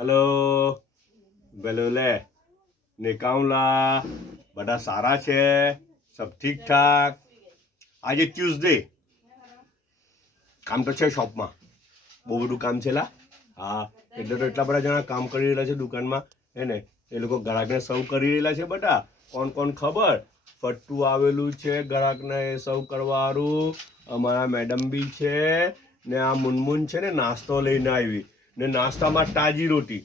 hello बेलोले निकाउला बड़ा सारा छे सब ठीक ठाक आज ट्यूसडे काम तो छे शॉप में बहु बधु काम छे हाँ એટલે તો એટલા બધા જણા કામ કરી રહેલા છે દુકાનમાં હે ને એ લોકો ગ્રાહકને સર્વ કરી રહેલા છે બધા કોણ કોણ ખબર ફટ્ટુ આવેલું છે ગ્રાહકને સર્વ કરવાવાળું અમારા મેડમ બી છે ને આ મુનમુન છે ને નાસ્તો લઈને આવી ને નાસ્તામાં તાજી રોટી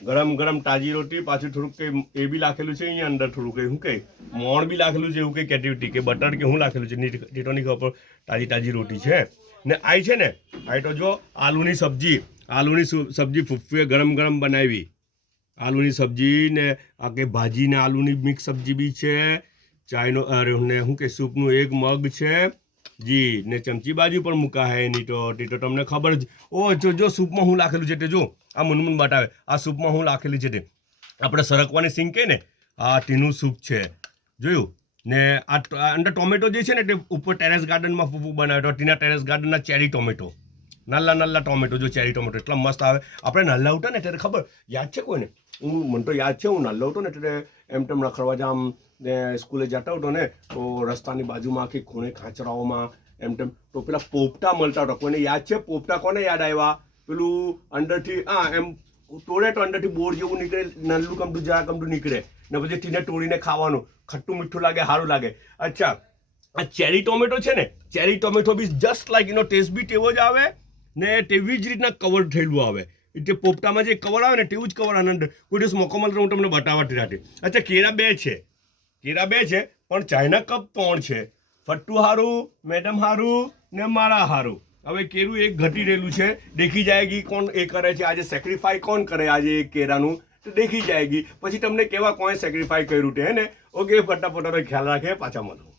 ગરમ ગરમ તાજી રોટી પાછું થોડુંક કંઈ એ બી લાખેલું છે અહીંયા અંદર થોડુંક શું કંઈ મોણ બી લાખેલું છે એવું કંઈ કેટિવિટી કે બટર કે શું લાખેલું છે ટીટોની ખબર તાજી તાજી રોટી છે ને આઈ છે ને આઈ તો જો આલુની સબ્જી ફૂફીએ ગરમ ગરમ બનાવી આલુની સબ્જી ને આ કે ભાજી ને આલુની મિક્સ સબ્જી બી છે ચાયનો અરે ને શું કે સૂપનું એક મગ છે જી ને ચમચી બાજુ પણ મૂકા હે એની તો તમને ખબર જ ઓ જો સૂપમાં હું લાખેલું છે તે જો આ મુનમુન બતાવે આ સૂપમાં હું લાખેલી છે તે આપણે સરકવાની સિંગ કે ને આ ટીનું સૂપ છે જોયું ને આ અંદર ટોમેટો જે છે ને તે ઉપર ટેરેસ ગાર્ડનમાં ફૂફૂ બનાવ્યો તો ટીના ટેરેસ ગાર્ડનના ચેરી ટોમેટો નલ્લા ટોમેટો જો ચેરી ટોમેટો એટલા મસ્ત આવે આપણે નલ્લા ઉઠા ને ત્યારે ખબર યાદ છે કોઈને મને તો યાદ છે હું નલ્લા ઉઠો ને એટલે એમ તેમ રખડવા જામ ને સ્કૂલે જતા હતો ને તો રસ્તાની બાજુમાં આખી ખૂણે ખાંચરાઓમાં એમ તેમ તો પેલા પોપટા મળતા હતા કોઈને યાદ છે પોપટા કોને યાદ આવ્યા પેલું અંદરથી એમ તોડે તો અંદરથી બોર જેવું નીકળે નલ્લું કમતું જરા કમતું નીકળે ને પછી ટીને તોડીને ખાવાનું ખટ્ટું મીઠું લાગે સારું લાગે અચ્છા આ ચેરી ટોમેટો છે ને ચેરી ટોમેટો બી જસ્ટ લાઈક એનો ટેસ્ટ બી તેવો જ આવે ને તેવી જ રીતના કવર થયેલું આવે એટલે પોપટામાં જે કવર આવે ને તેવું જ કવર આનંદ કોઈ દિવસ મોકો મળે હું તમને બતાવતી રાખી અચ્છા કેરા બે છે પણ ચાઇના કપ 3 છે ફટ્ટુ હારું મેડમ હારું ને મારા હારું હવે કેરું એક ઘટી રહેલું છે દેખી જાયગી કોણ એ કરે છે આજે સેક્રિફાઈ કોણ કરે આજે એક કેરાનું તો દેખી જાયગી પછી તમને કેવા કોણે સેક્રિફાઈ કર્યું છે હે ને ઓકે ફટાફટ ખ્યાલ રાખે પાછા મળો